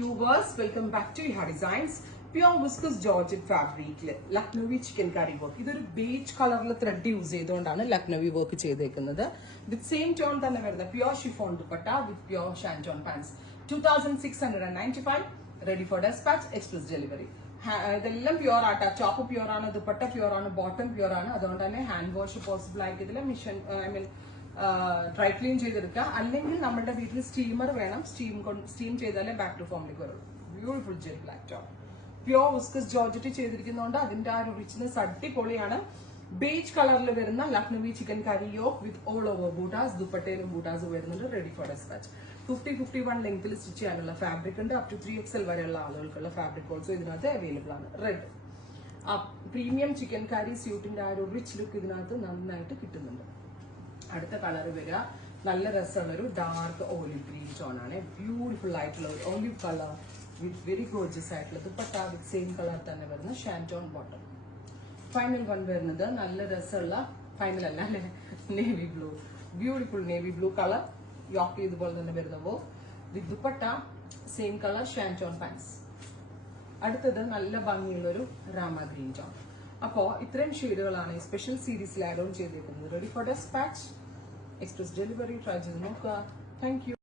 Viewers, welcome back to Iha Designs. Pure viscose georgette fabric Lucknowi chicken-kari work. This is beige color thread use cheyidondana Lucknowi work cheyidekkunnathu. With same tone thanne varuna pure chiffon dupatta with pure shanton pants. 2695 ready for dispatch, express delivery. ഇതെല്ലാം pure ആട്ടാ. ചോപ്പ് pure ആണ്, dupatta pure ആണ്, bottom pure ആണ്. അതുകൊണ്ട് തന്നെ hand wash possible ആയിരിക്കത്തില്ല. Mission dry clean ചെയ്തെടുക്കുക. അല്ലെങ്കിൽ നമ്മുടെ വീട്ടിൽ സ്റ്റീമർ വേണം. സ്റ്റീം ചെയ്താലേ ബാക്ക് ടു ഫോമിലേക്ക് വരുള്ളൂ. Beautiful gel black top. Pure viscose georgette ചെയ്തിരിക്കുന്നതുകൊണ്ട് അതിന്റെ ആ ഒരു റിച്ച്നെസ് അടിപൊളിയാണ്. ബേജ് കളറിൽ വരുന്ന Lucknowi chikankari yoke with all over ബൂട്ടാസ്. ദുപ്പട്ടയിലും ബൂട്ടാസ് വരുന്നുണ്ട്. Ready for dispatch. 50-51 ലെങ്ത്തിൽ സ്റ്റിച്ച് ചെയ്യാനുള്ള ഫാബ്രിക് ഉണ്ട്. അപ് ടു 3XL വരെയുള്ള ആളുകൾക്കുള്ള ഫാബ്രിക് ഓൾസോ ഇതിനകത്ത് അവൈലബിൾ ആണ്. റെഡ് പ്രീമിയം ചിക്കൻ കറി സ്യൂട്ടിന്റെ ആ ഒരു റിച്ച് ലുക്ക് ഇതിനകത്ത് നന്നായിട്ട് കിട്ടുന്നുണ്ട്. അടുത്ത കളർ വരിക നല്ല രസമുള്ള ഒരു ഡാർക്ക് ഓലിവ് ഗ്രീൻ ടോൺ ആണ്. ബ്യൂട്ടിഫുൾ ആയിട്ടുള്ള ഒരു olive colour with very gorgeous ആയിട്ടുള്ള ദുപ്പട്ട വിത്ത് സെയിം കളർ തന്നെ വരുന്ന ഷാൻറ്റോൺ ബോട്ടം. ഫൈനൽ വൺ വരുന്നത് നല്ല രസമുള്ള, ഫൈനൽ അല്ല അല്ലെ, navy blue. Beautiful navy blue colour yoke ഇതുപോലെ തന്നെ വരുന്നവോ with dupatta same colour shantoon pants. അടുത്തത് നല്ല ഭംഗിയുള്ള ഒരു രാമ ഗ്രീൻ ടോൺ. അപ്പോ ഇത്രയും ഷെയ്ഡുകളാണ് ഈ സ്പെഷ്യൽ സീരീസിൽ ആഡ് ഓൺ ചെയ്തിരിക്കുന്നത്. Ready for despatch, express delivery. Try ചെയ്ത് നോക്കുക. Thank U.